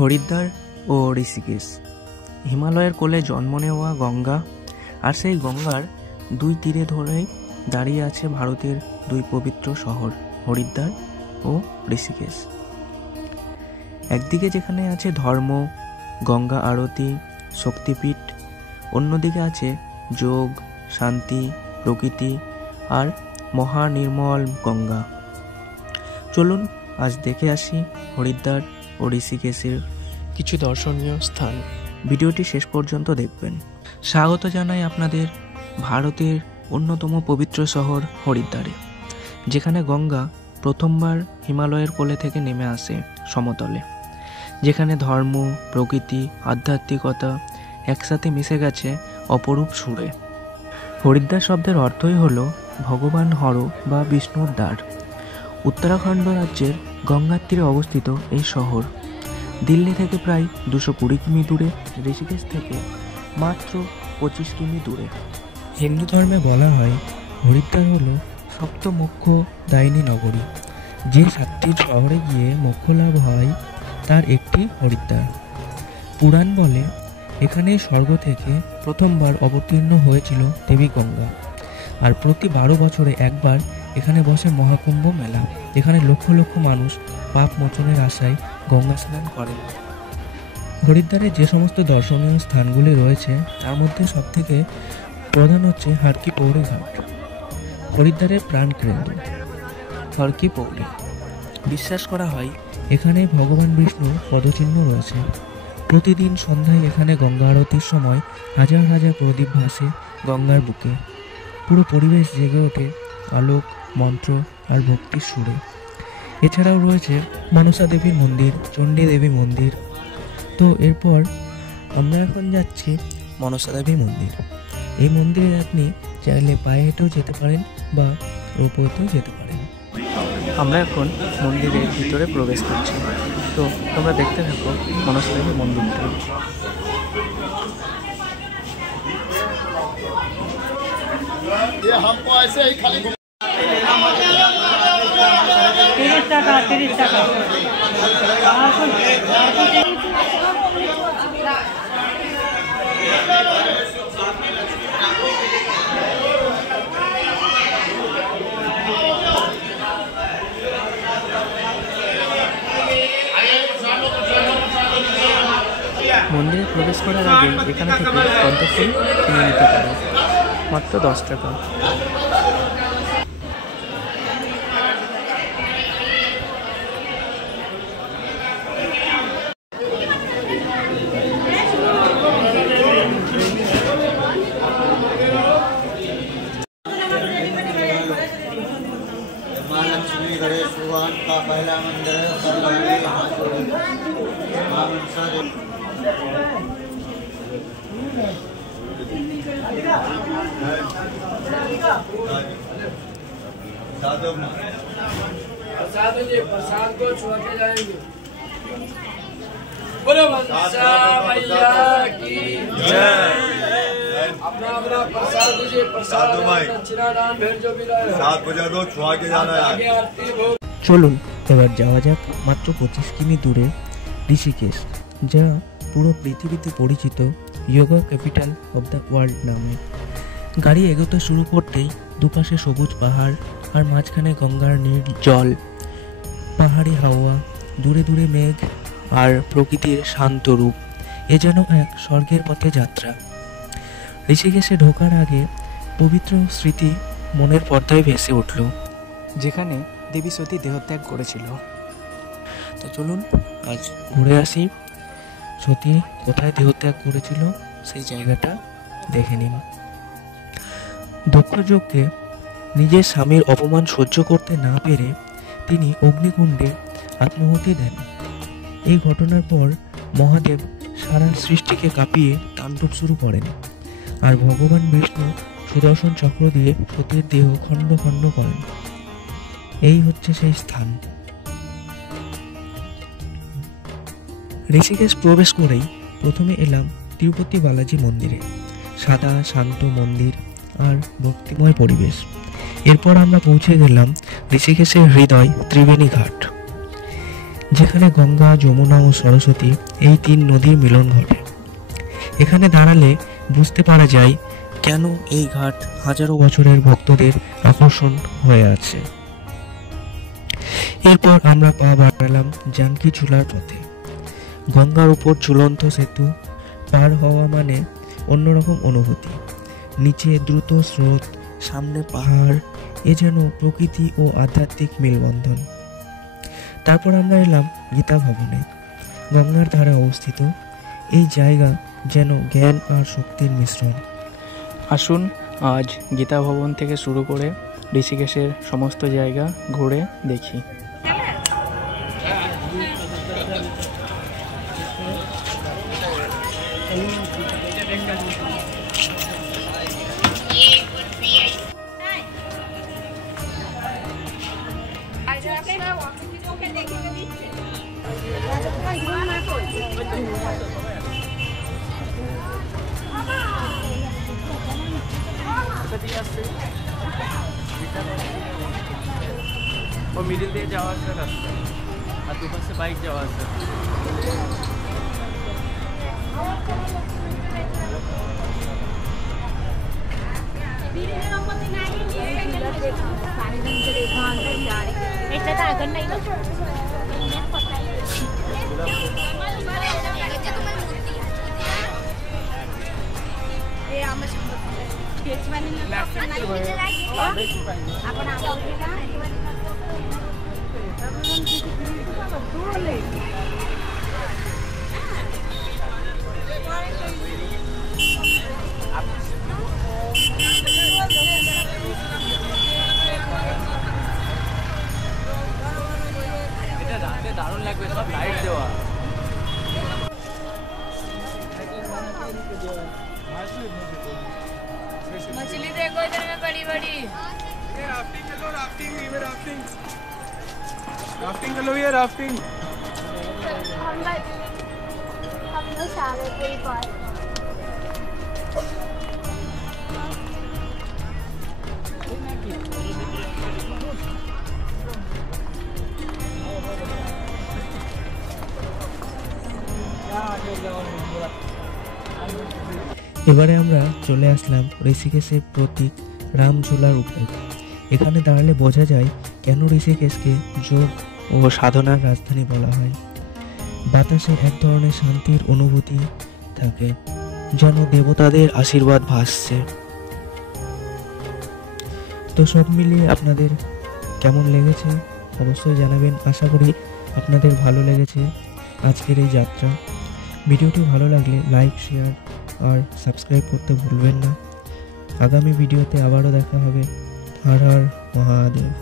হরিদ্বার ও ঋষিকেশ, হিমালয়ের কোলে জন্ম নেওয়া গঙ্গা, আর সেই গঙ্গার দুই তীরে ধরেই দাঁড়িয়ে আছে ভারতের দুই পবিত্র শহর হরিদ্বার ও ঋষিকেশ। একদিকে যেখানে আছে ধর্ম, গঙ্গা আরতি, শক্তিপীঠ, অন্যদিকে আছে যোগ, শান্তি, প্রকৃতি আর মহানির্মল গঙ্গা। চলুন আজ দেখে আসি হরিদ্বার ও ঋষিকেশের কিছু দর্শনীয় স্থান। ভিডিওটি শেষ পর্যন্ত দেখবেন। স্বাগত জানাই আপনাদের ভারতের অন্যতম পবিত্র শহর হরিদ্বারে, যেখানে গঙ্গা প্রথমবার হিমালয়ের কোলে থেকে নেমে আসে সমতলে, যেখানে ধর্ম, প্রকৃতি, আধ্যাত্মিকতা একসাথে মিশে গেছে অপরূপ সুরে। হরিদ্বার শব্দের অর্থই হলো ভগবান হর বা বিষ্ণুর দ্বার। উত্তরাখণ্ড রাজ্যের গঙ্গার তীরে অবস্থিত এই শহর দিল্লি থেকে প্রায় 220 কিমি দূরে, ঋষিকেশ থেকে মাত্র 25 কিমি দূরে। হিন্দু ধর্মে বলা হয় হরিদ্বার হলো সপ্তমোক্ষ দায়িনী নগরী। যে 7টি শহরে গিয়ে মোক্ষ লাভ হয় তার একটি হরিদ্বার। পুরাণ বলে এখানে স্বর্গ থেকে প্রথমবার অবতীর্ণ হয়েছিল দেবী গঙ্গা, আর প্রতি 12 বছরে একবার এখানে বসে মহাকুম্ভ মেলা। এখানে লক্ষ লক্ষ মানুষ পাপ মোচনের আশায় গঙ্গা স্নান করেন। হরিদ্বারে যে সমস্ত দর্শনীয় স্থানগুলি রয়েছে তার মধ্যে সবথেকে প্রধান হচ্ছে হর কি পৌড়ি ঘাট, হরিদ্বারের প্রাণকেন্দ্র হর কি পৌড়ি। বিশ্বাস করা হয় এখানে ভগবান বিষ্ণুর পদচিহ্ন রয়েছে। প্রতিদিন সন্ধ্যায় এখানে গঙ্গা আরতির সময় হাজার হাজার প্রদীপ ভাসে গঙ্গার বুকে। পুরো পরিবেশ জেগে ওঠে আলোক, মন্ত্র আর ভক্তির সুরে। এছাড়াও রয়েছে মনসা দেবীর মন্দির, চণ্ডী দেবী মন্দির। তো এরপর আমরা এখন যাচ্ছি মনসা দেবী মন্দির। এই মন্দিরে আপনি চাইলে পায়ে হেঁটেও যেতে পারেন বা রোপওয়েতেও যেতে পারেন। আমরা এখন মন্দিরের ভিতরে প্রবেশ করছি, তো তোমরা দেখতে থাকো মনসা দেবী মন্দিরটা। মন্দিরে প্রবেশ করার আগে এখানে থেকে পদ্মফুল কিনে নিতে পারে, মাত্র 10 টাকা। माँ लक्ष्मी गणेश भगवान का पहला मंदिर है। माँ मनसा देवी प्रसाद को छुआ के जाएंगे। बोलो मनसा मैया की जय। अपना अपना प्रसाद दीजिए, प्रसाद दक्षिणा दान भेज जो भी रहे 7 बजे दो छुआ के जाना है। চলুন এবার যাওয়া যাক মাত্র 25 কিমি দূরে ঋষিকেশ, যা পুরো পৃথিবীতে পরিচিত yoga capital of the world নামে। গাড়ি এগোতে শুরু করতেই দুপাশে সবুজ পাহাড় আর মাঝখানে গঙ্গার নীল জল, পাহাড়ি হাওয়া, দূরে দূরে মেঘ আর প্রকৃতির শান্ত রূপ। এ যেন এক স্বর্গের পথে যাত্রা। ঋষিকেশে ঢোকার আগে পবিত্র স্মৃতি মনের পর্দায় ভেসে উঠল, যেখানে দেবী সতী দেহত্যাগ করেছিল। তো চলুন আজ ঘুরে আসি সতী কোথায় দেহত্যাগ করেছিল সেই জায়গাটা দেখে নিন। দক্ষযজ্ঞে নিজের স্বামীর অপমান সহ্য করতে না পেরে তিনি অগ্নিকুণ্ডে আত্মাহুতি দেন। এই ঘটনার পর মহাদেব সারা সৃষ্টিকে কাঁপিয়ে তাণ্ডব শুরু করেন, আর ভগবান বিষ্ণু সুদর্শন চক্র দিয়ে সতীর দেহ খণ্ড খণ্ড করেন। এই হচ্ছে সেই স্থান। ঋষিকেশ প্রবেশ করেই প্রথমে এলাম তিরুপতি বালাজি মন্দিরে। সাদা শান্ত মন্দির আর ভক্তিময় পরিবেশ। এরপর আমরা পৌঁছে গেলাম ঋষিকেশের হৃদয় ত্রিবেণী ঘাট, যেখানে গঙ্গা, যমুনা ও সরস্বতী এই 3 নদীর মিলন ঘটে। এখানে দাঁড়ালে বুঝতে পারা যায় কেন এই ঘাট হাজারো বছরের ভক্তদের আকর্ষণ হয়ে আছে। এরপর আমরা পা বাড়ালাম জানকী ঝুলার পথে। গঙ্গার উপর ঝুলন্ত সেতু পার হওয়া মানে অন্যরকম অনুভূতি। নিচে দ্রুত স্রোত, সামনে পাহাড়, এ যেন প্রকৃতি ও আধ্যাত্মিক মেলবন্ধন। তারপর আমরা এলাম গীতা ভবনে। গঙ্গার ধারে অবস্থিত এই জায়গা যেন জ্ঞান আর শক্তির মিশ্রণ। আসুন আজ গীতা ভবন থেকে শুরু করে ঋষিকেশের সমস্ত জায়গা ঘুরে দেখি। वो मिडिल দিয়ে যাওয়ার রাস্তা আর দুপাশে বাইক যাওয়া আছে। এটা রাতে দারুণ লাগবে, সব লাইট দেওয়া। मछली देखो इधर में बड़ी बड़ी। ये राफ्टिंग चलो, राफ्टिंग चलो, ये राफ्टिंग। हम लोग सारे कोई पार। এবারে আমরা চলে আসলাম ঋষিকেশের প্রতীক রামঝুলার উপরে। এখানে দাঁড়ালে বোঝা যায় কেন ঋষিকেশকে যোগ ও সাধনার রাজধানী বলা হয়। বাতাসে এক ধরনের শান্তির অনুভূতি থাকে, যেন দেবতাদের আশীর্বাদ ভাসছে। তো সব মিলিয়ে আপনাদের কেমন লেগেছে অবশ্যই জানাবেন। আশা করি আপনাদের ভালো লেগেছে আজকের এই যাত্রা। ভিডিওটি ভালো লাগলে লাইক, শেয়ার আর সাবস্ক্রাইব করতে ভুলবেন না। আগামী ভিডিওতে আবারও দেখা হবে। হর হর মহাদেব।